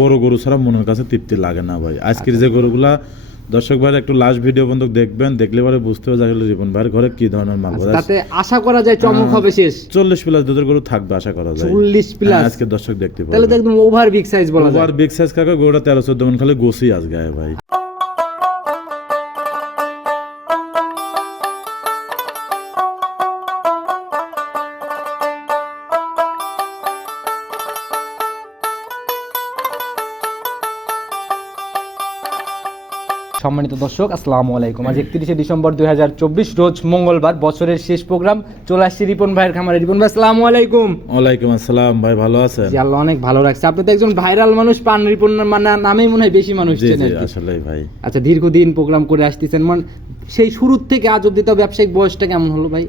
বড় গরু ছাড়া মনের কাছে তৃপ্তি লাগে না ভাই। আজকের যে গরুগুলা দর্শক ভাই একটু লাস্ট ভিডিও পর্যন্ত দেখবেন দেখলে পরে বুঝতে হবে আসলে রিপন ভাইয়ের ঘরে কি ধরনের মাল আচ্ছা, তাতে আশা করা যায় চমক হবে শেষ। চল্লিশ প্লাস দুধের গরু থাকবে আশা করা যায়। চল্লিশ হ্যাঁ, প্লাস আজকে দর্শক দেখতে তাহলে তো একদম ওভার বিগ সাইজ বলা যায়। ওভার বিগ সাইজ কাকা গরুটা তেরো চোদ্দ মন খালি গোসি আজ গায় ভাই। সম্মানিত দর্শক আসসালামু আলাইকুম। আজ একত্রিশে ডিসেম্বর দুই রোজ মঙ্গলবার বছরের শেষ প্রোগ্রাম। চলে আসছে রিপন ভাইয়ের খামারে। রিপন ভাই আসসালামু আলাইকুম। ওয়ালাইকুম আসসালাম ভাই ভালো আছেন? জি আল্লাহ অনেক ভালো রাখছে। আপনি তো একজন ভাইরাল মানুষ পান রিপন মানে নামেই মনে হয় বেশি মানুষ জি চেনে জি আর কি। আসলে ভাই। আচ্ছা দীর্ঘদিন প্রোগ্রাম করে আসতেছেন। মানে সেই শুরুর থেকে আজ অব্দি তো ব্যবসায়িক বয়সটা কেমন হলো ভাই?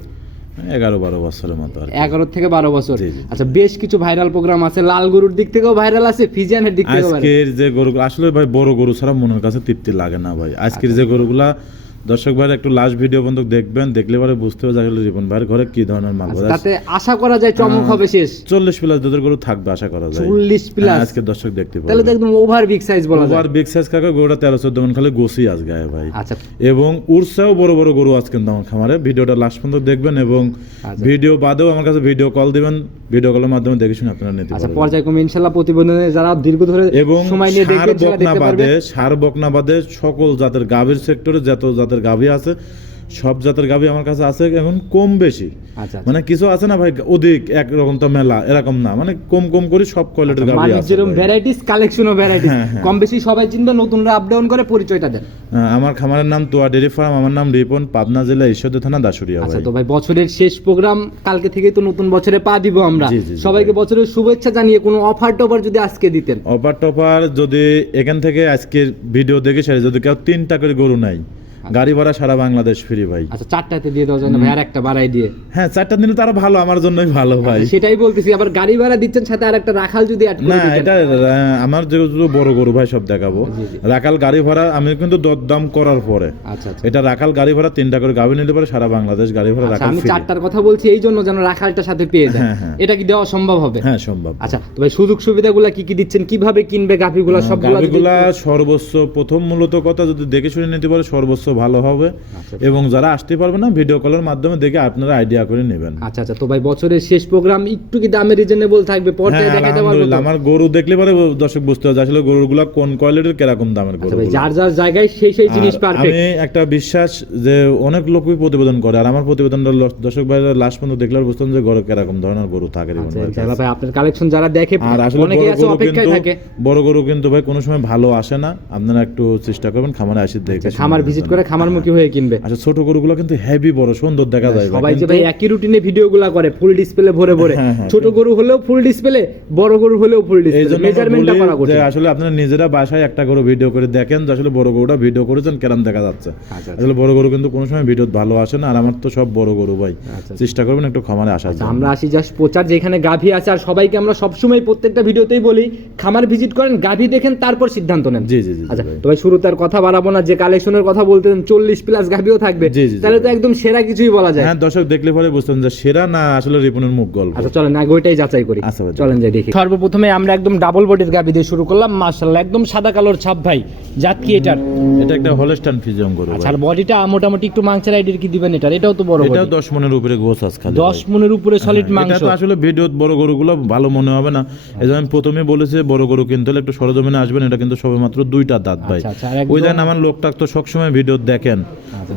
এগারো বারো বছরের মতো এগারো থেকে বারো বছর। আচ্ছা বেশ কিছু ভাইরাল প্রোগ্রাম আছে। লাল গরুর দিক থেকেও ভাইরাল আছে ফিজিয়ানের দিক থেকে আজকের যে গরু আসলে ভাই বড় গরু ছাড়া মনের কাছে তৃপ্তি লাগে না ভাই। আজকের যে গরুগুলা দর্শক ভাই একটু লাস্ট ভিডিও পর্যন্ত দেখবেন দেখলে পরে বুঝতে হবে আসলে রিপন ভাইয়ের ঘরে কি ধরনের মাল আচ্ছা, তাতে আশা করা যায় চমক হবে শেষ। চল্লিশ প্লাস দুধের গরু থাকবে আশা করা যায়। চল্লিশ প্লাস হ্যাঁ, আজকে দর্শক দেখতে পাবে তাহলে একদম ওভার বিগ সাইজ বলা যায়। ওভার বিগ সাইজ কাকা গরুটা তেরো চোদ্দ মন খালি গোসি আজ গায়ে ভাই। আচ্ছা। এবং উড়সাও বড় বড় গরু আজকে আমার খামারে। ভিডিওটা লাস্ট পর্যন্ত দেখবেন এবং আচ্ছা। ভিডিও বাদেও আমার কাছে ভিডিও কল দিবেন। ভিডিও কলের মাধ্যমে দেখে শুনে আপনারা নিতে আচ্ছা পারবেন। পর্যায়ক্রমে ইনশাল্লাহ প্রতিবেদনে যারা দীর্ঘ ধরে সময় নিয়ে দেখবেন সার বকনা বাদে সকল জাতের গাভীর সেক্টরে যত জাতের গাভী আছে সব জাতের গাভী আমার কাছে আছে এখন কম বেশি। আচ্ছা মানে কিছু আছে না ভাই অধিক একরকম তো মেলা এরকম না। মানে কম কম করে সব কোয়ালিটির গাভী মালিক আছে যেরকম। Varieties কালেকশনও varieties. কম বেশি সবাই চিনবে নতুনরা আপ ডাউন করে পরিচয়টা দেন। হ্যাঁ, আমার খামারের নাম তোয়া ডেরি ফার্ম আমার নাম রিপন পাবনা জেলা ঈশ্বরদী থানা দাসুরিয়া আচ্ছা তো ভাই বছরের শেষ প্রোগ্রাম কালকে থেকে তো নতুন বছরে পা দিব আমরা। সবাইকে বছরের শুভেচ্ছা জানিয়ে কোনো অফার টফার যদি আজকে দিতেন। অফার টপার যদি এখান থেকে আজকের ভিডিও দেখে সারি যদি কেউ তিনটা করে গরু নাই গাড়ি ভাড়া সারা বাংলাদেশ ফ্রি ভাই। আচ্ছা চারটাতে দিয়ে দেওয়া যায় না ভাই আর একটা বাড়াই দিয়ে। হ্যাঁ চারটা দিনে তো আরও ভালো আমার জন্যই ভালো ভাই। সেটাই বলতেছি আবার গাড়ি ভাড়া দিচ্ছেন সাথে আর একটা রাখাল যদি অ্যাড করে না এটা আমার যেহেতু বড় গরু ভাই সব দেখাবো। রাখাল গাড়ি ভাড়া আমি কিন্তু দরদাম করার পরে। আচ্ছা আচ্ছা। এটা রাখাল গাড়ি ভাড়া তিনটা করে গাভি নিতে পারে সারা বাংলাদেশ গাড়ি ভাড়া আচ্ছা রাখাল আমি চারটার কথা বলছি এই জন্য যেন রাখালটার সাথে পেয়ে যায়। হ্যাঁ, হ্যাঁ। এটা কি দেওয়া সম্ভব হবে? হ্যাঁ সম্ভব। আচ্ছা তো ভাই সুযোগ সুবিধাগুলো কি কি দিচ্ছেন? কীভাবে কিনবে গাভিগুলো? সবগুলো যদি গাভিগুলা সর্বোচ্চ প্রথম মূলত কথা যদি দেখে শুনে নিতে পারে সর্বোচ্চ ভালো হবে। আচ্ছা। এবং যারা আসতে পারবে না ভিডিও কলের মাধ্যমে দেখে আপনারা আইডিয়া করে নেবেন। আচ্ছা আচ্ছা। তো ভাই বছরের শেষ প্রোগ্রাম একটু কি দামে রিজনেবল থাকবে? পর্যায়ে হ্যাঁ, দেখাতে পারব? আমার গরু দেখলে পরে দর্শক বুঝতে যে আসলে গরুগুলা কোন কোয়ালিটির কীরকম দামের আচ্ছা গরু ভাই যার যার জায়গায় সেই সেই জিনিস পারফেক্ট আমি একটা বিশ্বাস যে অনেক লোকই প্রতিবেদন করে আর আমার প্রতিবেদনটা দর্শক ভাইরা লাস্ট পর্যন্ত দেখলে বুঝতাম যে গরু কীরকম ধরনের গরু থাকে আচ্ছা ভাই আপনার কালেকশন যারা দেখে আর আসলে অনেকে বড় আছে গরু অপেক্ষায় কিন্তু থাকে। বড় গরু কিন্তু ভাই কোনো সময় ভালো আসে না। আপনারা একটু চেষ্টা করবেন খামারে আসি দেখে আচ্ছা, খামার ভিজিট করে খামারমুখী হয়ে কিনবে। আচ্ছা ছোট গরুগুলো কিন্তু হেভি বড় সুন্দর দেখা যায় সবাই যে ভাই একই রুটিনে ভিডিওগুলো করে ফুল ডিসপ্লে ভরে ভরে। হ্যাঁ, হ্যাঁ। ছোট গরু হলেও ফুল ডিসপ্লে বড় গরু হলেও ফুল ডিসপ্লে মেজারমেন্টটা করা কঠিন। আসলে আপনারা নিজেরা বাসায় একটা করে ভিডিও করে দেখেন যে আসলে বড় গরুটা ভিডিও করেছেন কেরাম দেখা যাচ্ছে। আচ্ছা, আসলে বড় গরু কিন্তু কোনো সময় ভিডিও ভালো আসে না আর আমার তো সব বড় গরু ভাই। আচ্ছা। চেষ্টা করবেন একটু খামারে আসার আচ্ছা, আমরা আসি জাস্ট প্রচার যেখানে গাভী আছে আর সবাইকে আমরা সবসময় প্রত্যেকটা ভিডিওতেই বলি খামার ভিজিট করেন গাভী দেখেন তারপর সিদ্ধান্ত নেন। জি জি জি আচ্ছা। তো ভাই শুরুতে আর কথা বাড়াবো না যে কালেকশনের কথা বলতেন চল্লিশ প্লাস গাভিও থাকবে। তাহলে তো একদম সেরা কিছুই বলা যায়। হ্যাঁ দর্শক দেখলে পরে বুঝতেন যে সেরা না আসলে রিপনের মুখ গল্প। আচ্ছা চলেন আগে ওইটাই যাচাই করি। আচ্ছা চলেন যাই দেখি। সর্বপ্রথমে আমরা একদম ডাবল বডির গাভি দিয়ে শুরু করলাম। মার্শাল্লাহ একদম সাদা কালোর ছাপ ভাই। জাত কি এটার? এটা একটা হলস্টান ফিজিয়াম গরু আচ্ছা ভাই। আর বডিটা মোটামুটি একটু মাংসের আইডির কি দিবেন এটার? এটাও তো বড় এটাও body। দশ মনের উপরে গোছ আছে খালি দশ ভাই। মনের উপরে সলিড হ্যাঁ, মাংস এটা তো আসলে ভিডিও বড় গরুগুলো ভালো মনে হবে না। এই জন্য আমি প্রথমে বলেছি বড় গরু কিনতে হলে একটু সরজমিনে আসবেন। এটা কিন্তু সবে মাত্র দুইটা দাঁত ভাই। আচ্ছা, আচ্ছা, ওই দেন আমার লোকটা তো সবসময় ভিডিও দেখেন।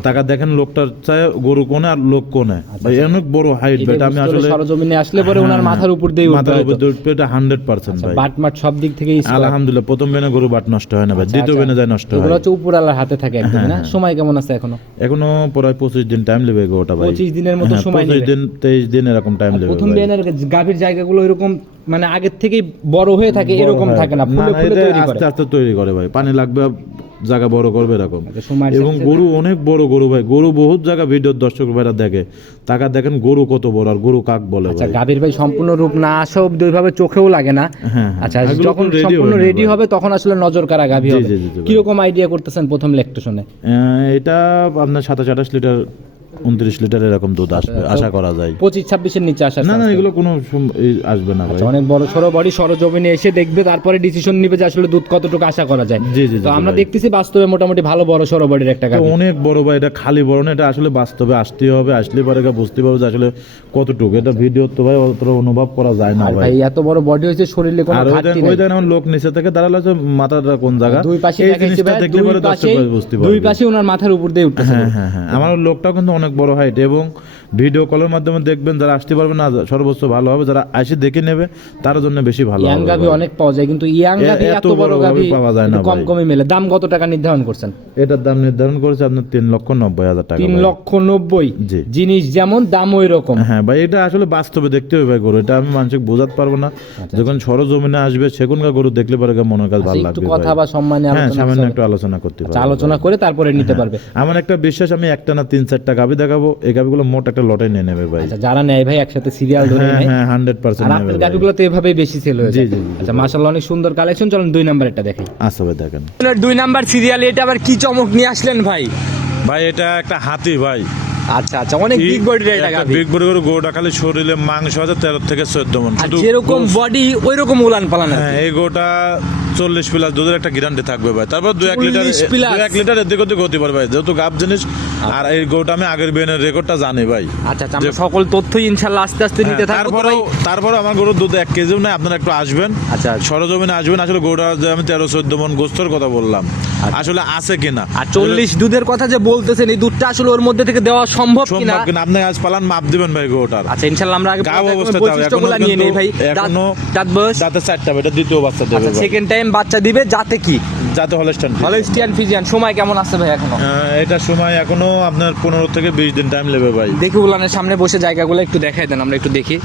টাকা দেখেন লোকটার চায় গরু কোনে আর লোক কোনে ভাই অনেক বড় হাইট এটা আমি আসলে সরজমিনে আসলে পরে ওনার হ্যাঁ, মাথার উপর দিয়ে মাথার উপর দিয়ে এটা হান্ড্রেড পার্সেন্ট ভাই। বাট মাট সব দিক থেকে আলহামদুলিল্লাহ প্রথম বেনে গরু বাট নষ্ট হয় না ভাই। দ্বিতীয় বেনে যায় নষ্ট হয়। হচ্ছে উপরালার হাতে থাকে একদম হ্যাঁ, না সময় কেমন আছে এখনও? এখনও প্রায় পঁচিশ দিন টাইম নেবে গোটা ভাই। পঁচিশ দিনের মতো হ্যাঁ, সময় নেবে। দিন তেইশ দিন এরকম টাইম নেবে প্রথম ভাই। বিয়ানের গাভীর জায়গাগুলো এরকম মানে আগের থেকেই বড় হয়ে থাকে এরকম থাকে না ফুলে ফুলে তৈরি করে। আস্তে আস্তে তৈরি করে ভাই। পানি লাগবে জায়গা বড় করবে এরকম। আচ্ছা, এবং গরু অনেক বড় গরু ভাই গরু বহুত জায়গা ভিডিওর দর্শক ভাইরা দেখে। তাকা দেখেন গরু কত বড় আর গরু কাক বলে আচ্ছা গাভীর ভাই সম্পূর্ণ রূপ না আসো দুইভাবে চোখেও লাগে না। হ্যাঁ, হ্যাঁ। আচ্ছা যখন সম্পূর্ণ রেডি হবে তখন আসলে নজর কারা গাভী হবে? কি কীরকম আইডিয়া করতেছেন প্রথম লেকটেশনে আহ, এটা আপনার সাতাশ আঠাশ লিটার উনত্রিশ লিটার এরকম দুধ আসবে আশা করা যায়। পঁচিশ ছাব্বিশের নিচে না না এগুলো কোনো আসবে না ভাই। আচ্ছা, অনেক বড় সড়ো বডি সরজমিনে এসে দেখবে তারপরে ডিসিশন নিবে যে আসলে দুধ কতটুকু আশা করা যায়। জি, জি, তো আমরা দেখতেছি বাস্তবে মোটামুটি ভালো বড় সড়ো বডির একটা গাভী। অনেক বড় ভাই এটা খালি বড় না এটা আসলে বাস্তবে আসতে হবে আসলে পরে বুঝতে পারবে যে আসলে কতটুকু। এটা ভিডিও তো ভাই অতটা অনুভব করা যায় না ভাই। এত বড় বডি হয়েছে শরীরে কোনো ঘাটতি ওই নেই এখন লোক নিচে থেকে দাঁড়ালে হচ্ছে মাথাটা কোন জায়গা? দুই পাশে দুই পরে দুই পাশে ওনার মাথার উপর দিয়ে উঠতেছে হ্যাঁ হ্যাঁ হ্যাঁ। আমার লোকটাও কিন্তু অনেক বড় হাইট এবং ভিডিও কলের মাধ্যমে দেখবেন যারা আসতে পারবে না সর্বোচ্চ ভালো হবে। যারা আসে দেখে নেবে তার জন্য বেশি ভালো ইয়াং গাভি অনেক পাওয়া যায় কিন্তু ইয়াং গাভি এত বড় গাভি পাওয়া যায় না কম। কমই মেলে। দাম কত টাকা নির্ধারণ করছেন? এটার দাম নির্ধারণ করেছে আপনার তিন লক্ষ নব্বই হাজার টাকা তিন। লক্ষ নব্বই। জিনিস যেমন দাম ওই রকম। হ্যাঁ ভাই এটা আসলে বাস্তবে দেখতে হবে ভাই গরু। এটা আমি মানুষকে বোঝাতে পারব না। যখন সরজমিনে আসবে সেখানকার গরু দেখলে পরে গা মনের কাছে ভালো আচ্ছা, একটু লাগবে কথা বা সম্মানে হ্যাঁ সামান্য। একটু আলোচনা করতে আচ্ছা, পারব আলোচনা করে তারপরে নিতে পারবে। আমার একটা বিশ্বাস আমি একটা না তিন চারটা গাবি দেখাবো। এই গাবিগুলো মোট একটা লটাই নিয়ে নেবে ভাই। আচ্ছা যারা নেয় ভাই একসাথে সিরিয়াল ধরে হ্যাঁ নেয়। হ্যাঁ হান্ড্রেড আর পার্সেন্ট আপনার গাড়িগুলো তো এভাবেই বেশি সেল হয়েছে জি, জি। আচ্ছা মাশাআল্লাহ অনেক সুন্দর কালেকশন চলেন দুই নাম্বারটা দেখি আচ্ছা ভাই দেখেন। দুই নাম্বার সিরিয়াল এটা আবার কি চমক নিয়ে আসলেন ভাই? ভাই এটা একটা হাতি ভাই। আচ্ছা আচ্ছা অনেক বিগ বডির এটা বিগ বড় করে গোটা খালি শরীরে মাংস আছে তেরো থেকে চোদ্দ মন। যেরকম বডি ওই রকম উলান পালান হ্যাঁ এই গোটা চল্লিশ প্লাস দুধের একটা গ্যারান্টি থাকবে ভাই। তারপর দু এক লিটার 40 plus? দু এক লিটার এদিক ওদিক হতে পারে ভাই। যেহেতু গাব জিনিস আর এই গোটা আমি আগের বিয়ানের রেকর্ডটা জানি ভাই। আচ্ছা আচ্ছা আমরা সকল তথ্যই ইনশাআল্লাহ আস্তে আস্তে নিতে হ্যাঁ, থাকব তো তারপরেও ভাই। তারপরে আমার গরুর দুধ এক কেজিও নাই আপনারা একটু আসবেন। আচ্ছা সরজমিনে আসবেন আসলে গরুটা যে আমি তেরো চোদ্দ মন গোস্তর কথা বললাম। আসলে আছে কিনা? আর চল্লিশ দুধের কথা যে বলতেছেন এই দুধটা আসলে ওর মধ্যে থেকে দেওয়া সম্ভব কিনা? আপনি আজ পালান মাপ দিবেন ভাই গরুটার আচ্ছা ইনশাআল্লাহ আমরা আগে বৈশিষ্ট্যগুলো নিয়ে নেই ভাই। দাঁত দাঁত চারটা এটা দ্বিতীয় বাচ্চা দেবে আচ্ছা সেকেন্ড টাইম বাচ্চা দিবে যাতে কি? যাতে হলস্টান হলস্টিয়ান ফিজিয়ান। সময় কেমন আছে ভাই এখনও? এটা সময় এখনও আপনার পনেরো থেকে বিশ দিন টাইম নেবে ভাই। দেখি উলানের সামনে বসে জায়গাগুলো একটু দেখাই দেন আমরা একটু দেখি।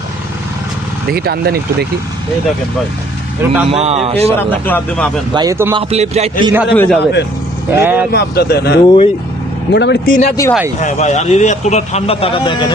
দেখি টান দেন একটু দেখি। এই দেখেন ভাই ভাই এ তো মাপলে প্রায় তিন হাত হয়ে যাবে। এক হ্যাঁ। দুই মোটামুটি তিন হাতই ভাই। হ্যাঁ ভাই আর এর এতটা ঠান্ডা টাকা দেখেন।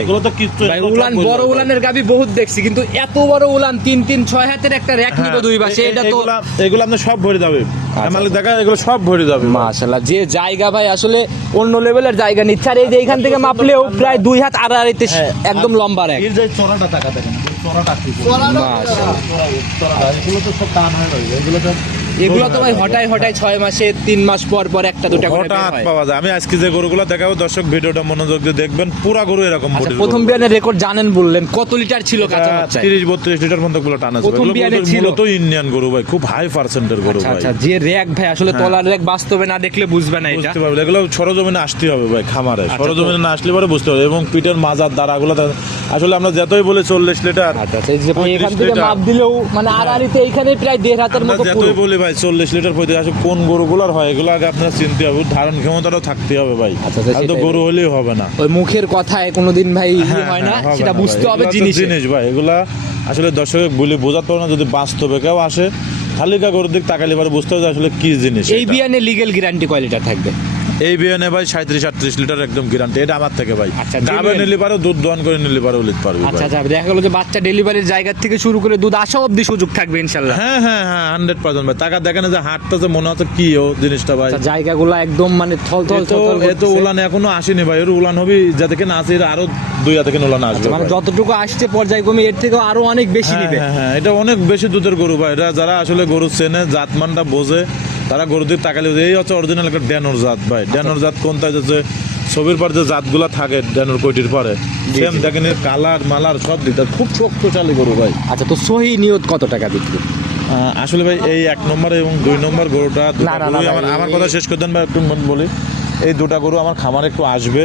এগুলো তো কিচ্ছু উলান বড় উলানের গাবি বহুত দেখছি কিন্তু এত বড় উলান তিন তিন ছয় হাতের একটা র্যাক নিব হ্যাঁ, দুই পাশে এটা তো এগুলো আপনি সব ভরে যাবে। আচ্ছা। দেখা এগুলো সব ভরে যাবে। মাশাআল্লাহ যে জায়গা ভাই আসলে অন্য লেভেলের জায়গা নিচ্ছে আর এই যে এখান থেকে মাপলেও প্রায় দুই হাত আড়াআড়িতে হ্যাঁ, একদম লম্বা র্যাক। এর যে চড়াটা টাকা দেখেন চড়াটা কি চড়াটা এগুলো তো সব টান হয়ে রয়েছে এগুলো তো এগুলো তো ভাই হঠাৎ হঠাৎ ছয় মাসে তিন মাস পর পর একটা দুটা করে হঠাৎ পাওয়া যায়। আমি আজকে যে গরুগুলো দেখাবো দর্শক ভিডিওটা মনোযোগ দিয়ে দেখবেন। পুরা গরু এরকম আচ্ছা প্রথম বিয়ানের রেকর্ড জানেন বললেন কত লিটার ছিল কাঁচা এটা 30 32 লিটারগুলো টানা প্রথম বিয়ানে ছিল? মূলত ইন্ডিয়ান গরু ভাই খুব হাই পার্সেন্টের গরু আচ্ছা ভাই। আচ্ছা যে র্যাক ভাই আসলে তলার র্যাক বাস্তবে না দেখলে বুঝবে না এটা। বুঝতে পারবে। এগুলো সরজমিনে আসতে হবে ভাই খামারে। আচ্ছা, সরজমিনে না আসলে পরে বুঝতে হবে এবং পিঠের মাজার দ্বারাগুলো তা- আসলে আমরা যতই বলে চল্লিশ লিটার আচ্ছা এই যে এখান থেকে। মাপ দিলেও মানে আড়াআড়িতে এইখানে প্রায় দেড় হাতের মতো যতই বলি ভাই চল্লিশ লিটার পঁয়ত্রিশ আসে কোন গরুগুলোর হয় এগুলো আগে আপনার চিনতে হবে ধারণ ক্ষমতাটাও থাকতে হবে ভাই। আচ্ছা, আচ্ছা, তো গরু হলেই হবে না। ওই মুখের কথায় কোনোদিন ভাই হ্যাঁ, হয় না হ্যাঁ, সেটা বুঝতে হবে জিনিস জিনিস ভাই এগুলা আসলে দর্শকের বলে বোঝাতে না যদি বাস্তবে কেউ আসে তালিকা গরুর দিক তাকালে এবার বুঝতে হবে আসলে কি জিনিস এই বিয়ানে লিগেল গ্যারান্টি কোয়ালিটি থাকবে? এই বিয়ানে ভাই সাঁত্রিশ আটত্রিশ লিটার একদম গ্যারান্টি এটা আমার থেকে ভাই। আচ্ছা, গাবে নিলে পারো দুধ দোয়ান করে নিলে পারো লিতে পারবি আচ্ছা ভাই। আচ্ছা দেখা গেলো যে বাচ্চা ডেলিভারির জায়গা থেকে শুরু করে দুধ আসা অবধি সুযোগ থাকবে ইনশাল্লাহ। হ্যাঁ হ্যাঁ হ্যাঁ হান্ড্রেড পার্সেন্ট ভাই। টাকা দেখেন যে হাটটা যে মনে হচ্ছে কি ও জিনিসটা ভাই। আচ্ছা জায়গাগুলো একদম মানে থল থল থল এ তো উলান এখনও আসেনি ভাই। এর উলান হবে যাতে কিনা আছে এর আরও দুই হাতে কিনা উলান আসবে মানে যতটুকু আসছে পর্যায়ক্রমে এর থেকেও আরও অনেক বেশি হ্যাঁ, নিবে। হ্যাঁ, হ্যাঁ, এটা অনেক বেশি দুধের গরু ভাই। এটা যারা আসলে গরু চেনে জাতমানটা বোঝে তারা গরু দিয়ে তাকালে এই হচ্ছে অরিজিনাল একটা ড্যানোর জাত ভাই। ড্যানোর জাত কোনটা যাচ্ছে ছবির পর যে জাতগুলা থাকে ড্যানোর কইটির পরে। সেম দেখেন কালার মালার সব দিক দিয়ে খুব শক্তিশালী গরু ভাই। আচ্ছা তো সহি নিয়ত কত টাকা বিক্রি? আসলে ভাই এই এক নম্বর এবং দুই নম্বর গরুটা আমার আমার কথা শেষ করে দেন ভাই একটু মন বলি। এই দুটা গরু আমার খামারে একটু আসবে।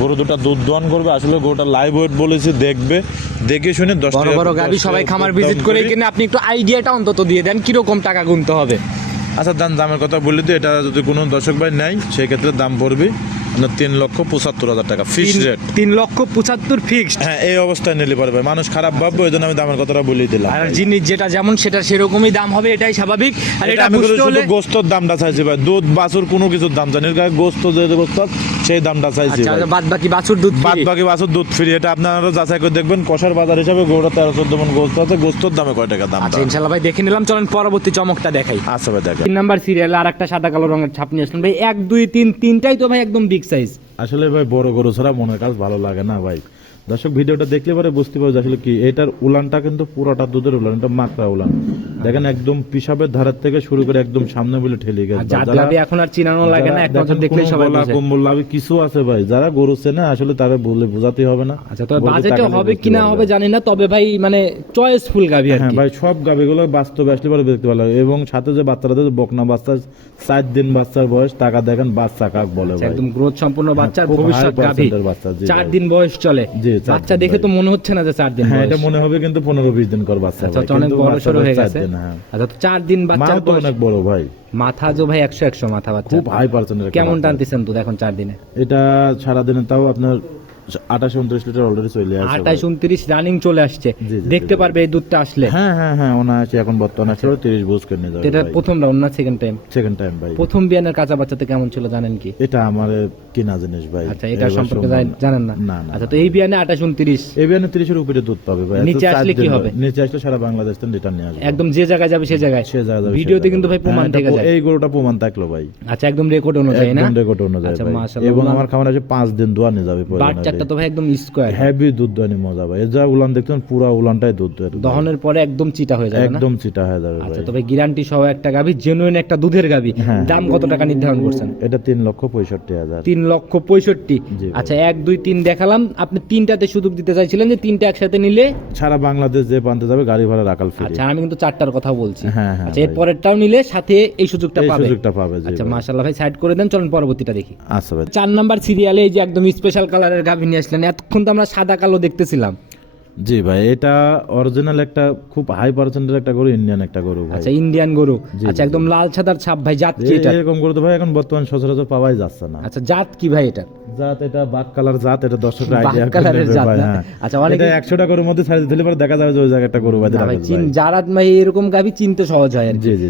গরু দুটা দুধ দোয়ান করবে আসলে গরুটা লাইভ ওয়েট বলেছি দেখবে। দেখে শুনে দশ বড় বড় গাড়ি সবাই খামার ভিজিট করে কিনে আপনি একটু আইডিয়াটা অন্তত দিয়ে দেন কীরকম টাকা গুনতে হবে? আচ্ছা দাম, দামের কথা বলি তো, এটা যদি কোনো দর্শক ভাই নেয় সেই ক্ষেত্রে দাম পড়বে। তিন লক্ষ পঁচাত্তর হাজার টাকা ফিক্স তিন- রেট তিন লক্ষ পঁচাত্তর ফিক্সড হ্যাঁ এই অবস্থায় নিলে পারবে। মানুষ খারাপ ভাববে ওই জন্য আমি দামের কথাটা বলেই দিলাম। আর জিনিস যেটা যেমন সেটা সেরকমই দাম হবে এটাই স্বাভাবিক। আর এটা আমি শুধু গোস্তর দামটা চাইছি ভাই। দুধ বাছুর কোনো কিছুর দাম জানি গায়ে গোস্ত যে গোস্ত সেই দামটা চাইছি আচ্ছা বাদ বাকি বাছুর দুধ বাদ বাকি বাছুর দুধ ফ্রি। এটা আপনারা যাচাই করে দেখবেন। কষার বাজার হিসাবে গরুটা তেরো চোদ্দ মন গোস্ত আছে। গোস্তর দামে কয় টাকা দাম আচ্ছা ইনশাল্লাহ ভাই দেখে নিলাম। চলেন পরবর্তী চমকটা দেখাই। আচ্ছা ভাই দেখেন। তিন নাম্বার সিরিয়ালে আর একটা সাদা কালো রঙের ছাপ নিয়ে আসলেন। ভাই এক দুই তিন তিনটাই তো ভাই একদম বিগ সাইজ। আসলে ভাই বড় গরু ছাড়া মনের কাজ ভালো লাগে না ভাই। দর্শক ভিডিওটা দেখলে পরে বুঝতে পারবে আসলে কি এটার উলানটা কিন্তু পুরোটা দুধের উলান এটা মাকড়া উলান। দেখেন একদম পিসাবের ধারের থেকে শুরু করে একদম সামনে বলে ঠেলে গেছে। গাভি এখন আর চিনানো লাগে না এক যারা নজর দেখেন দেখলেই কোনো সবাই বোঝে। কম্বল লাভি কিছু আছে ভাই যারা গরু চেনে আসলে তারা বলে বোঝাতে হবে না। আচ্ছা তবে বাজেটে হবে কিনা হবে জানি না তবে ভাই মানে চয়েসফুল গাবি আর হ্যাঁ কি। ভাই সব গাভিগুলো বাস্তবে আসলে পরে দেখতে ভালো এবং সাথে যে বাচ্চারা বকনা বাচ্চা চার দিন বাচ্চার বয়স টাকা দেখেন বাচ্চা কাক বলে আচ্ছা, ভাই। একদম গ্রোথ সম্পূর্ণ বাচ্চা ভবিষ্যৎ বাচ্চা, চার দিন বয়স চলে। জি, বাচ্চা দেখে তো মনে হচ্ছে না যে চার দিন হ্যাঁ এটা মনে হবে কিন্তু পনেরো বিশ দিন কর বাচ্চা আচ্ছা অনেক বড় সরো হয়ে গেছে। হ্যাঁ। আচ্ছা তো চার দিন বাচ্চা তো অনেক বড় ভাই। মাথা যে ভাই একশো একশো মাথা বাচ্চা। খুব হাই পার্সেন্টের কেমন টানতেছেন তো এখন চার দিনে? এটা সারাদিনে তাও আপনার আঠাশ উনত্রিশ লিটার অলরেডি চলে আসছে আঠাশ উনত্রিশ রানিং চলে আসছে। জি, জি, দেখতে পারবে এই দুধটা আসলে। হ্যাঁ হ্যাঁ হ্যাঁ অনায়াসে এখন বর্তমানে আসলে তিরিশ বুঝ করে নিয়ে যাবে এটা প্রথম রাউন্ড না সেকেন্ড টাইম সেকেন্ড টাইম ভাই। প্রথম বিয়ানের কাঁচা বাচ্চাতে কেমন ছিল জানেন কি? এটা আমার কিনা জিনিস ভাই। আচ্ছা এটা সম্পর্কে জানেন না? না না আচ্ছা তো এই বিয়ানে আঠাশ উনত্রিশ। এবিয়ানে তিরিশের উপরে দুধ পাবে ভাই। নিচে আসলে কি হবে? নিচে আসলে সারা বাংলাদেশ থেকে রিটার্ন নিয়ে আসবে। একদম যে জায়গায় যাবে সে জায়গায়। সে ভিডিওতে কিন্তু ভাই প্রমাণ হ্যাঁ, থেকে এটা যায়। এই গরুটা প্রমাণ থাকল ভাই। আচ্ছা একদম রেকর্ড অনুযায়ী না? একদম রেকর্ড অনুযায়ী আচ্ছা, এবং আমার খামার আছে পাঁচ দিন দোয়া নিয়ে যাবে চারটা তো ভাই একদম স্কোয়ার হেভি দুধ দোয়ানি মজা ভাই। যা উলান দেখতেন পুরা উলানটাই দুধ দহনের পরে একদম চিটা হয়ে যাবে একদম চিটা হয়ে যাবে আচ্ছা তবে গ্যারান্টি সহ একটা গাভি জেনুইন একটা দুধের গাভি। হ্যাঁ। দাম কত টাকা নির্ধারণ করছেন? এটা তিন লক্ষ পঁয়ষট্টি হাজার। তিন লক্ষ পঁয়ষট্টি। আচ্ছা এক দুই তিন দেখালাম। আপনি তিনটাতে সুযোগ দিতে চাইছিলেন যে তিনটা একসাথে নিলে সারা বাংলাদেশ যে প্রান্তে যাবে গাড়ি ভাড়া রাখাল ফ্রি আচ্ছা আমি কিন্তু চারটার কথা বলছি। হ্যাঁ হ্যাঁ আচ্ছা এর পরেরটাও নিলে সাথে এই সুযোগটা পাবে। সুযোগটা পাবে আচ্ছা মাশাআল্লাহ ভাই সাইড করে দেন চলুন পরবর্তীটা দেখি। আচ্ছা ভাই। চার নাম্বার সিরিয়ালে এই যে একদম স্পেশাল কালারের গাভি নিয়ে আসলেন। এতক্ষণ তো আমরা সাদা কালো দেখতেছিলাম। জি ভাই এটা অরিজিনাল একটা খুব হাই পার্সেন্টের একটা গরু ইন্ডিয়ান একটা গরু ভাই। আচ্ছা ইন্ডিয়ান গরু। আচ্ছা একদম লাল সাদার ছাপ ভাই জাত কি এটা এরকম গরু তো ভাই এখন বর্তমান সচরাচর পাওয়াই যাচ্ছে না। আচ্ছা জাত কি ভাই এটা জাত এটা বাক কালার জাত এটা দর্শকরা আইডিয়া কালারের জাত? হ্যাঁ। আচ্ছা, অনেকে- এটা একশো টাকার মধ্যে ছাড়ি দিলে পরে দেখা যাবে যে ওই জায়গায় একটা গরু বাঁধে ভাই চিন। যারা ভাই এরকম গাভি চিনতে সহজ হয়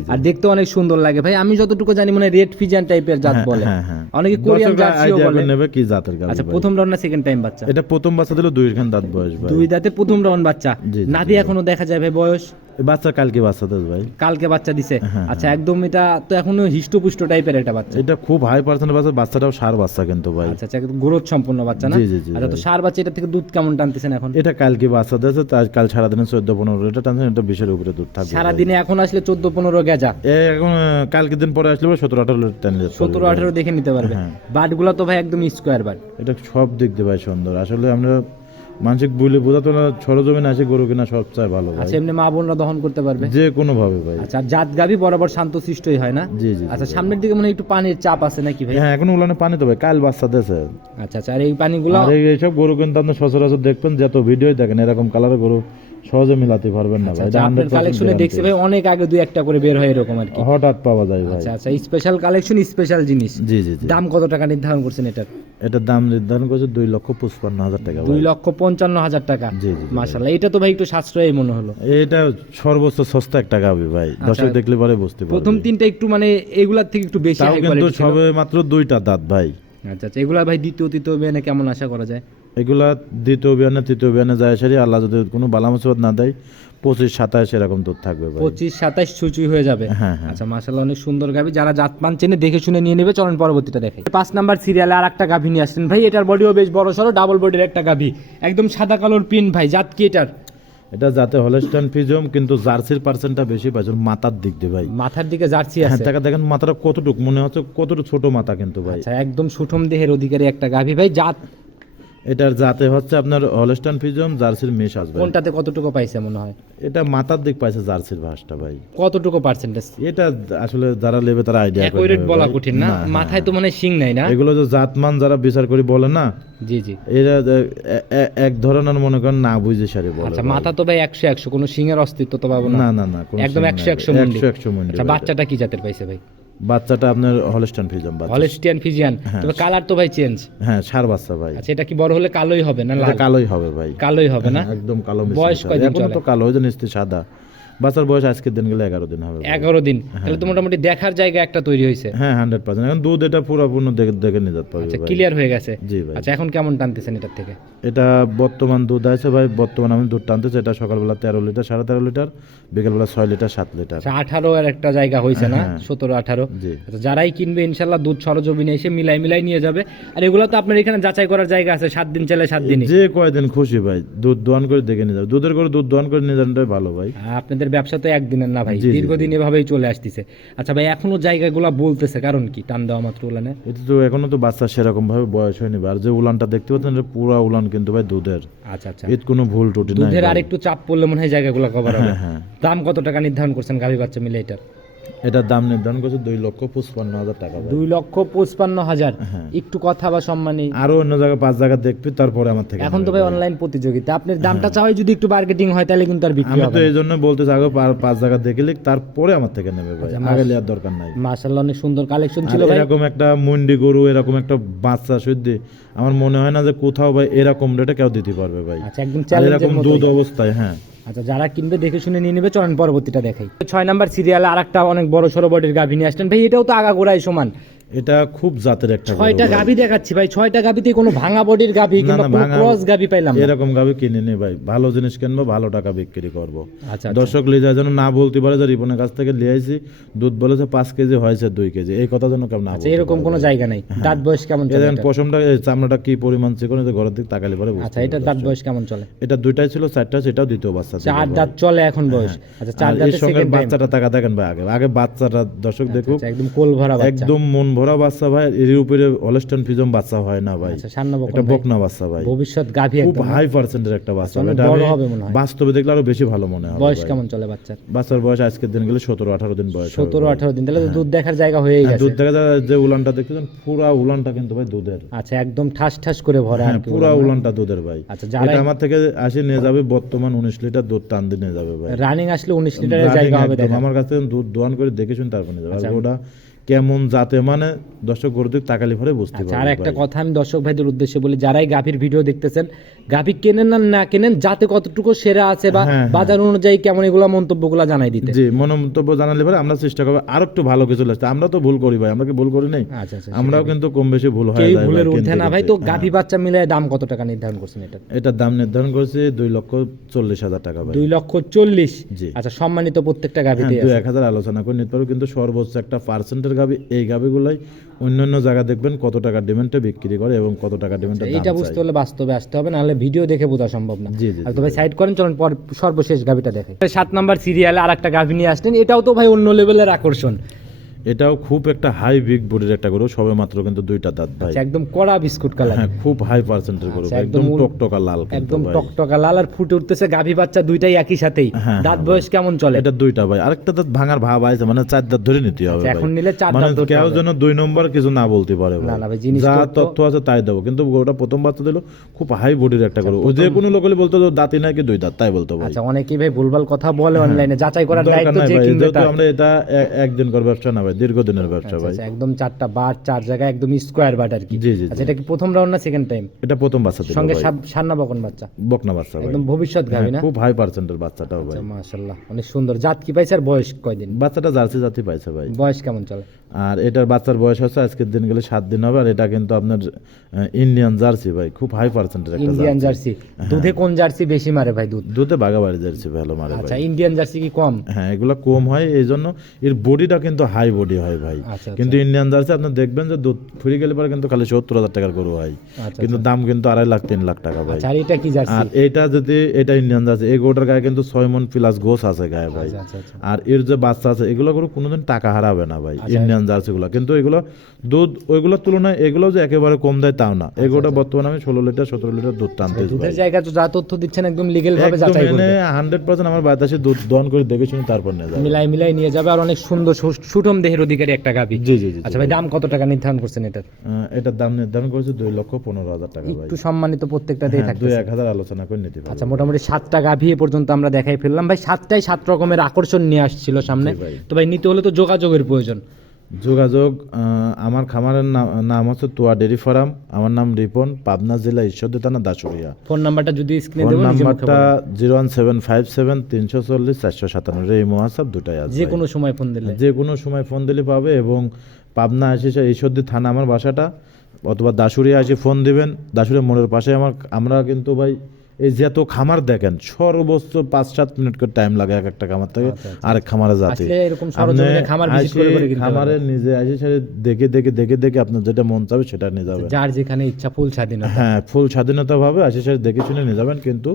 আর দেখতে অনেক সুন্দর লাগে ভাই। আমি যতটুকু জানি মানে রেড ফিজিয়ান টাইপের জাত হ্যাঁ, বলে। হ্যাঁ। অনেকে কোরিয়ান জার্সিও বলে। নেবে কি জাতের গাভী আচ্ছা প্রথম রাউন্ড না সেকেন্ড টাইম বাচ্চা? এটা প্রথম বাচ্চা দিল দুই খান দাঁত বয়স ভাই। দুই দাঁতে প্রথম রাউন্ড বাচ্চা। নাভি এখনও দেখা যায় ভাই বয়স? বাচ্চা কালকে বাচ্চা দেশ ভাই। কালকে বাচ্চা দিছে। হ্যাঁ, আচ্ছা একদম এটা তো এখনও হিষ্টপুষ্ট টাইপের একটা বাচ্চা। এটা খুব হাই পার্সেন্ট বাচ্চা বাচ্চাটাও সার বাচ্চা কিন্তু ভাই। আচ্ছা আচ্ছা একদম গ্রোথ সম্পূর্ণ বাচ্চা না? আচ্ছা তো সার বাচ্চা এটা থেকে দুধ কেমন টানতেছেন এখন? এটা কালকে বাচ্চা দিয়েছে তার কাল সারাদিনে চোদ্দ পনেরো এটা টানছে এটা বিশের উপরে দুধ থাকবে ভাই। সারাদিনে এখন আসলে চোদ্দ পনেরো গেজা এ এখন কালকে দিন পরে আসলে সতেরো আঠারো লিটার টান যেতে পারবে সতেরো আঠারো দেখে নিতে পারবে। হ্যাঁ। বাটগুলো তো ভাই একদম স্কোয়ার বাট। এটা সব দিক দিয়ে ভাই সুন্দর। আসলে আমরা মানসিক বলে বোঝাতো না সরজমিন আসে গরু কিনা সবচেয়ে ভালো আচ্ছা এমনি মা বোনরা দহন করতে পারবে? যে কোনো ভাবে ভাই। আচ্ছা জাত গাবি বরাবর শান্ত সৃষ্টই হয় না? জি জি আচ্ছা সামনের দিকে মানে একটু পানির চাপ আছে নাকি ভাই? হ্যাঁ এখন উলানে পানি তো ভাই কাল বাচ্চা দেশে আচ্ছা আচ্ছা আর এই পানিগুলো আর এই- সব গরু কিন্তু আপনি সচরাচর দেখবেন যত ভিডিও দেখেন এরকম কালারের গরু। সহজে মিলাতে পারবেন না ভাই। আচ্ছা আপনার কালেকশনে দেখছি ভাই অনেক আগে দুই একটা করে বের হয় এরকম আর কি। হঠাৎ পাওয়া যায় ভাই। আচ্ছা আচ্ছা স্পেশাল কালেকশন স্পেশাল জিনিস। জি জি দাম কত টাকা নির্ধারণ করছেন এটার? এটার দাম নির্ধারণ করেছে দুই লক্ষ পঁচপান্ন হাজার টাকা দুই লক্ষ পঞ্চান্ন হাজার টাকা। জি, জি, মাশাল্লাহ এটা তো ভাই একটু সাশ্রয়ী মনে হলো। এটা সর্বোচ্চ সস্তা একটা গাবি ভাই। দর্শক দেখলে পরে বুঝতে পারবে। আচ্ছা। প্রথম তিনটা একটু মানে এগুলার থেকে একটু বেশি হাই কিন্তু সবে মাত্র দুইটা দাঁত ভাই। আচ্ছা আচ্ছা এগুলা ভাই দ্বিতীয় তৃতীয় বিয়ানে কেমন আশা করা যায়? এগুলা দ্বিতীয় বিয়ানে তৃতীয় বিয়ানে যায় সারি আল্লাহ যদি কোনো বালা মুসিবত না দেয় পঁচিশ সাতাশ এরকম দুধ থাকবে পঁচিশ সাতাশ ছুঁচুই হয়ে যাবে। হ্যাঁ হ্যাঁ। আচ্ছা মাশাল্লাহ অনেক সুন্দর গাভি। যারা জাত মান চেনে দেখে শুনে নিয়ে নেবে চলন পরবর্তীটা দেখে পাঁচ নাম্বার সিরিয়ালে আর একটা গাভি নিয়ে আসছেন। ভাই এটার বডিও বেশ বড় সড়ো ডাবল বডির একটা গাভি। একদম সাদা কালোর পিন ভাই জাত কি এটার? এটা যাতে হলেস্টান ফিজম কিন্তু জার্সির পার্সেন্টটা বেশি পাইছে ওর মাথার দিক দিয়ে ভাই। মাথার দিকে জার্সি হ্যাঁ আছে। দেখা দেখেন মাথাটা কতটুকু মনে হচ্ছে কতটুকু ছোট মাথা কিন্তু ভাই। আচ্ছা একদম সুঠম দেহের অধিকারী একটা গাভি। ভাই জাত এটার যাতে হচ্ছে আপনার হলেস্টান ফিজম জার্সির মেশ আসবে। কোনটাতে কতটুকু পাইছে মনে হয়? এটা মাথার দিক পাইছে জার্সির ভাসটা ভাই। কতটুকু পার্সেন্টেজ এটা আসলে যারা নেবে তারা আইডিয়া করে নেবে বলা কঠিন না? মাথায় তো মানে শিং নাই না? এগুলো যে জাতমান যারা বিচার করে বলে না জি জি। এরা এক ধরনের মনে করেন না বুঝে সারি বলে আচ্ছা মাথা তো ভাই একশো একশো কোনো শিং এর অস্তিত্ব তো পাবো না। না না না একদম সিং একশো নাই একশো ভাই। মুন্ডি। একশো একশো মুন্ডি আচ্ছা ভাই। বাচ্চাটা কি জাতের পাইছে ভাই? বাচ্চাটা আপনার হলস্টান ফিজিয়ান বাচ্চা। হলেস্টিয়ান ফিজিয়ান তবে কালার তো ভাই চেঞ্জ হ্যাঁ সার বাচ্চা ভাই। আচ্ছা এটা কি বড় হলে কালোই হবে না লাল? কালোই হবে ভাই। কালোই হবে না? হ্যাঁ, একদম কালো বয়স কয়দিন চলে? তো কালো ওই জন্য সাদা। বাচ্চার বয়স আজকের দিন গেলে এগারো দিন হবে। এগারো দিন? তাহলে তো মোটামুটি দেখার জায়গা একটা তৈরি হয়েছে। হ্যাঁ হান্ড্রেড পার্সেন্ট এখন দুধ এটা পুরোপূর্ণ দেখে দেখে নিয়ে যেতে আচ্ছা ক্লিয়ার হয়ে গেছে। জি ভাই। আচ্ছা এখন কেমন টানতেছেন এটার থেকে? এটা বর্তমান দুধ আছে ভাই বর্তমান আমি দুধ টানতেছি এটা সকালবেলা তেরো লিটার সাড়ে তেরো লিটার বিকেলবেলা ছয় লিটার সাত লিটার। আচ্ছা আঠারো এর একটা জায়গা হয়েছে না? হ্যাঁ। সতেরো আঠারো। আচ্ছা যারাই কিনবে ইনশাল্লাহ দুধ সরজমিনে এসে মিলাই মিলাই নিয়ে যাবে। আর এগুলো তো আপনার এখানে যাচাই করার জায়গা আছে সাত দিন চলে সাত দিন যে কয়দিন খুশি ভাই দুধ দোয়ান করে দেখে নিয়ে যাবে। দুধের করে দুধ দোয়ান করে নিয়ে যাওয়াটাই ভালো ভাই। আপনাদের ব্যবসা তো একদিনের না ভাই দীর্ঘদিন এভাবেই চলে আসতেছে। আচ্ছা ভাই এখনও জায়গাগুলো বলতেছে কারণ কি টান দেওয়া মাত্র উলানে? এটা তো এখনও তো বাচ্চা সেরকম ভাবে বয়স হয়নি। আর যে উলানটা দেখতে পাচ্ছেন এটা পুরো উলান কিন্তু ভাই দুধের। আচ্ছা আচ্ছা। এর কোনো ভুল ত্রুটি নাই দুধের ভাই। আরেকটু চাপ পড়লে মনে হয় জায়গাগুলো কভার হবে। হ্যাঁ হ্যাঁ। দাম কত টাকা নির্ধারণ করছেন গাভী বাচ্চা মিলে এটার? এটার দাম নির্ধারণ করছে দুই লক্ষ পঁচপান্ন হাজার টাকা দুই লক্ষ পঁচপান্ন হাজার। হ্যাঁ। একটু কথা বা সম্মানী। আরও অন্য জায়গায় পাঁচ জায়গা দেখবি তারপরে আমার থেকে এখন তো নেবে ভাই অনলাইন প্রতিযোগিতা। আপনার দামটা চাওয়াই যদি একটু মার্কেটিং হয় তাহলে কিন্তু আর বিক্রি আমি তো এই জন্য বলতে চাই পাঁচ জায়গা দেখলে তারপরে আমার থেকে নেবে ভাই। আচ্ছা, আগে নেওয়ার দরকার নাই। মাশাআল্লাহ অনেক সুন্দর কালেকশন ছিল ভাই। এরকম একটা মুন্ডি গরু এরকম একটা বাচ্চা সত্যি আমার মনে হয় না যে কোথাও ভাই এরকম রেটে কেউ দিতে পারবে ভাই। আচ্ছা একদম এরকম দুধ অবস্থায় হ্যাঁ। আচ্ছা যারা কিনবে দেখে শুনে নিয়ে নেবে, চলেন পরবর্তীটা দেখাই। ছয় নাম্বার সিরিয়ালে আর একটা অনেক বড় সড়ো বডির আসলেন ভাই, এটাও তো আগাগোড়াই সমান। এটা খুব জাতের একটা ছয়টা। গাভী দেখাচ্ছি ভাই ছয়টা গাভীতে কোনো ভাঙা বডির না, কিংবা ক্রস গাভী পাইলাম। এরকম গাবি কিনে নি ভাই ভালো জিনিস কিনবো ভালো টাকা বিক্রি করব। আচ্ছা আচ্ছা। দর্শক লিজা যেন না বলতে পারে যে রিপনের কাছ থেকে লিয়ে আইছি দুধ বলেছে পাঁচ কেজি হয়েছে দুই কেজি এই কথা যেন কেউ না আচ্ছা এরকম কোনো জায়গা নাই। দাঁত বয়স কেমন চলে দেখেন পশমটা চামড়াটা কি পরিমাণ চিকন এটা ঘরের দিকে তাকালে পরে আচ্ছা পারবে দাঁত বয়স কেমন চলে? এটা দুইটাই ছিল চারটা সেটাও দ্বিতীয় বাচ্চা চার দাঁত চলে এখন বয়স। আচ্ছা চার দাঁতের সঙ্গে বাচ্চাটা টাকা দেখেন ভাই আগে আগে বাচ্চাটা দর্শক দেখুক আচ্ছা একদম কোল ভরা বাচ্চা। একদম মন ভরা বাচ্চা ভাই এর উপরে হলস্টন ফিজম বাচ্চা হয় না ভাই। আচ্ছা একটা বকনা বাচ্চা ভাই। ভবিষ্যৎ গাভী খুব হাই পার্সেন্টের একটা বাচ্চা। এটা বড় হবে মনে হয়। বাস্তবে দেখলে আরও বেশি ভালো মনে হবে বয়স কেমন চলে বাচ্চার? বাচ্চার বয়স আজকের দিন গেলে সতেরো আঠারো দিন বয়স সতেরো। আঠারো দিন। তাহলে দুধ দেখার জায়গা হয়েই হ্যাঁ, গেছে। দুধ দেখা যায় যে উলানটা দেখতেছেন পুরা উলানটা কিন্তু ভাই দুধের। আচ্ছা একদম ঠাস ঠাস করে ভরা আর হ্যাঁ কি পুরা উলানটা দুধের ভাই। আচ্ছা এটা আমার থেকে আসে নিয়ে যাবে বর্তমান উনিশ লিটার দুধ টান দিয়ে নিয়ে যাবে ভাই। রানিং আসলে উনিশ লিটারের জায়গা হবে আমার কাছে দুধ দোয়ান করে দেখে শুনে তারপর নিয়ে যাবে। আচ্ছা। আর ওটা কেমন জাতে মানে দর্শক গরু দিক তাকালি পরে বুঝতে আচ্ছা আর একটা কথা আমি দর্শক ভাইদের উদ্দেশ্যে বলি যারাই গাভীর ভিডিও দেখতেছেন গাভী কেনেন না না কেনেন যাতে কতটুকু সেরা আছে বা হ্যাঁ, হ্যাঁ। বাজার অনুযায়ী কেমন এগুলা মন্তব্যগুলো জানাই দিতে। জি মন্তব্য জানালে পরে আমরা চেষ্টা করব আর একটু ভালো কিছু লাগছে। আমরা তো ভুল করি ভাই আমরা কি ভুল করি নাই? আচ্ছা আচ্ছা আমরাও কিন্তু কম বেশি ভুল হয় যায় ভুলের ঊর্ধ্বে না ভাই তো কিনতে। গাভী বাচ্চা মিলে দাম কত টাকা নির্ধারণ করছেন এটা? এটার দাম নির্ধারণ করেছি দুই লক্ষ চল্লিশ হাজার টাকা ভাই। দুই লক্ষ চল্লিশ। আচ্ছা সম্মানিত প্রত্যেকটা গাভীতে হ্যাঁ, দুই এক হাজার আলোচনা করে নিতে পারব কিন্তু সর্বোচ্চ একটা পার্সেন্টের গাবি এই গাবিগুলাই অন্যান্য জায়গা দেখবেন কত টাকা ডিমান্ডে বিক্রি করে এবং কত টাকা ডিমেন্টে এটা বুঝতে হলে বাস্তবে আসতে হবে নাহলে ভিডিও দেখে বোঝা সম্ভব না। জি জি আর তো ভাই সাইড করেন চলুন পর সর্বশেষ গাভিটা দেখে সাত নাম্বার সিরিয়ালে আর একটা গাভি নিয়ে আসলেন এটাও তো ভাই অন্য লেভেলের আকর্ষণ। এটাও খুব একটা হাই বিগ বডির একটা গরু সবে মাত্র কিন্তু দুইটা দাঁত ভাই। আচ্ছা, একদম কড়া বিস্কুট কালার হ্যাঁ খুব হাই পার্সেন্টের গরু আচ্ছা, একদম টকটকা লাল একদম। টকটকা লাল আর ফুটে উঠতেছে গাভী বাচ্চা দুইটাই একই সাথেই। হ্যাঁ, দাঁত হ্যাঁ, বয়স কেমন চলে? এটা দুইটা ভাই। আরেকটা দাঁত ভাঙার ভাব আছে মানে চার দাঁত ধরে নিতে হবে আচ্ছা। এখন নিলে চার মানে দাঁত ধরতে কেউ যেন দুই নম্বর কিছু না বলতে পারে। না, না ভাই, জিনিস যা তথ্য আছে তাই দেবো। কিন্তু ওটা প্রথম বাচ্চা দিল খুব হাই বডির একটা গরু। ও যে কোনো লোক হলে বলতো যে দাঁতি নাকি দুই দাঁত তাই বলতো ভাই। আচ্ছা অনেকেই ভাই ভুলভাল কথা বলে অনলাইনে যাচাই করার দায়িত্ব যে কিনবে আমরা এটা এ- একদিনকার ব্যবসা না ভাই দীর্ঘদিনের ব্যবসা ভাই। আচ্ছা, একদম চারটা বার চার জায়গায় একদম স্কোয়ার বাট আর কি। জি জি আচ্ছা এটা কি প্রথম রাউন্ড না সেকেন্ড টাইম এটা প্রথম বাচ্চা ছিল সঙ্গে সান্না বকন বাচ্চা। বকনা বাচ্চা একদম ভবিষ্যৎ হ্যাঁ, না? খুব হাই পার্সেন্টের বাচ্চাটাও ভাই। মাশাআল্লাহ অনেক সুন্দর। জাত কি পাইছে আর বয়স কয়দিন? বাচ্চাটা জার্সি জাতি পাইছে ভাই। বয়স কেমন চলে? আর এটার বাচ্চার বয়স হচ্ছে আজকের দিন গেলে সাত দিন হবে আর এটা কিন্তু আপনার ইন্ডিয়ান জার্সি ভাই খুব হাই পার্সেন্টের একটা ইন্ডিয়ান জার্সি দুধে কোন জার্সি বেশি মারে ভাই দুধ? দুধে বাগাবাড়ি জার্সি ভালো মারে আচ্ছা ইন্ডিয়ান জার্সি কি কম? হ্যাঁ এগুলো কম হয় এই জন্য এর বডিটা কিন্তু হাই বডি হয় ভাই। আচ্ছা কিন্তু ইন্ডিয়ান জার্সি আপনি দেখবেন যে দুধ ফুরি গেলে পরে কিন্তু খালি সত্তর হাজার টাকার গরু হয়। আচ্ছা কিন্তু দাম কিন্তু আড়াই লাখ তিন লাখ টাকা ভাই। আচ্ছা আর এটা কি জার্সি আর এটা যদি এটা ইন্ডিয়ান জার্সি এই গরুটার গায়ে কিন্তু ছয় মন প্লাস গোস আছে গায়ে ভাই। আচ্ছা আচ্ছা। আচ্ছা আর এর যে বাচ্চা আছে এগুলো গরু কোনোদিন টাকা হারাবে না ভাই। আচ্ছা। ইন্ডিয়ান জার্সি গুলো কিন্তু এগুলো দুধ ওইগুলোর তুলনায় এগুলো যে একেবারে কম দেয় তাও না। আচ্ছা, এগুলোটা বর্তমানে আমি ষোলো লিটার সতেরো লিটার দুধ টানতে দুধের জায়গা তো যা তথ্য দিচ্ছেন একদম লিগেল ভাবে যাচাই করবে হান্ড্রেড পার্সেন্ট আমার বাতাসে দুধ দহন করে দেখে শুনে তারপর নিয়ে যাবে। মিলাই মিলাই নিয়ে যাবে আর অনেক সুন্দর সু- সুঠম দেহের অধিকারী একটা গাভী জি জি জি আচ্ছা ভাই দাম কত টাকা নির্ধারণ করছেন এটার? এটার দাম নির্ধারণ করেছে দুই লক্ষ পনেরো হাজার টাকা ভাই। একটু সম্মানিত প্রত্যেকটাতেই হ্যাঁ, থাকবে দুই এক হাজার আলোচনা করে নিতে পারব। আচ্ছা মোটামুটি সাতটা গাভী এ পর্যন্ত আমরা দেখাই ফেললাম। ভাই সাতটাই সাত রকমের আকর্ষণ নিয়ে আসছিল সামনে। তো ভাই নিতে হলে তো যোগাযোগের প্রয়োজন। যোগাযোগ আমার খামারের নাম- নাম হচ্ছে তোয়া ডেরি ফার্ম। আমার নাম রিপন পাবনা জেলা ঈশ্বরদী থানা দাসুরিয়া ফোন নাম্বারটা যদি স্ক্রিনে ফোন দেবো নিজে মুখে নাম্বারটা। Zero one seven five seven তিনশো চল্লিশ চারশো সাতান্ন। এই হোয়াটসঅ্যাপ দুটাই আছে যে কোনো সময় ফোন দিলে। যে কোনো সময় ফোন দিলে পাবে এবং পাবনা এসে ঈশ্বরদী থানা আমার বাসাটা। অথবা দাসুরিয়া এসে ফোন দিবেন। দাসুরিয়া মোড়ের পাশে আমার আমরা কিন্তু ভাই এই যে এত খামার দেখেন সর্বোচ্চ পাঁচ সাত মিনিট করে টাইম লাগে এক একটা খামার থেকে আরেক খামারে যাতে। খামার নিজে আসে সেটা দেখে দেখে দেখে দেখে আপনার যেটা মন চাবে সেটা নিয়ে যাবে যার যেখানে ইচ্ছা ফুল স্বাধীন হ্যাঁ ফুল স্বাধীনতা ভাবে আসে সেটা দেখে শুনে নিয়ে যাবেন কিন্তু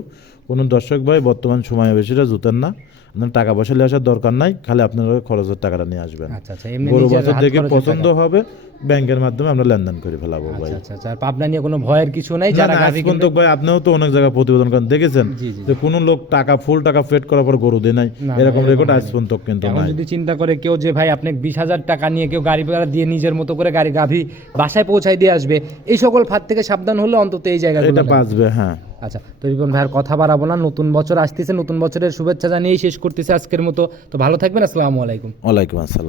কোনো দর্শক ভাই বর্তমান সময়ে বেশিটা জুতেন না। আপনার টাকা পয়সা নিয়ে আসার দরকার নাই খালি আপনার খরচের টাকাটা নিয়ে আসবেন। আচ্ছা আচ্ছা গরু বাছুর দেখে পছন্দ হবে ব্যাংকের মাধ্যমে আমরা লেনদেন করে ফেলাবো ভাই। আচ্ছা আর পাবনা নিয়ে কোনো ভয়ের কিছু নাই? যারা কিনবে ভাই আপনিও তো অনেক জায়গায় প্রতিবেদন করেন দেখেছেন। যে কোনো লোক টাকা ফুল টাকা ফেট করার পর গরু দেয় নাই। এরকম রেকর্ড আজ পর্যন্ত কিন্তু নাই। যদি চিন্তা করে কেউ যে ভাই আপনি বিশ হাজার টাকা নিয়ে কেউ গাড়ি ভাড়া দিয়ে নিজের মতো করে গাড়ি গাভী বাসায় পৌঁছায় দিয়ে আসবে এই সকল ফাঁদ থেকে সাবধান হলে অন্তত এই জায়গাগুলো এটা বাঁচবে হ্যাঁ। আচ্ছা তো রিপন ভাইয়ের কথা বাড়াবো না, নতুন বছর আসতেছে, নতুন বছরের শুভেচ্ছা জানিয়েই শেষ করতেছে আজকের মতো। তো ভালো থাকবেন, আসসালামু আলাইকুম। ওয়ালাইকুম আসসালাম।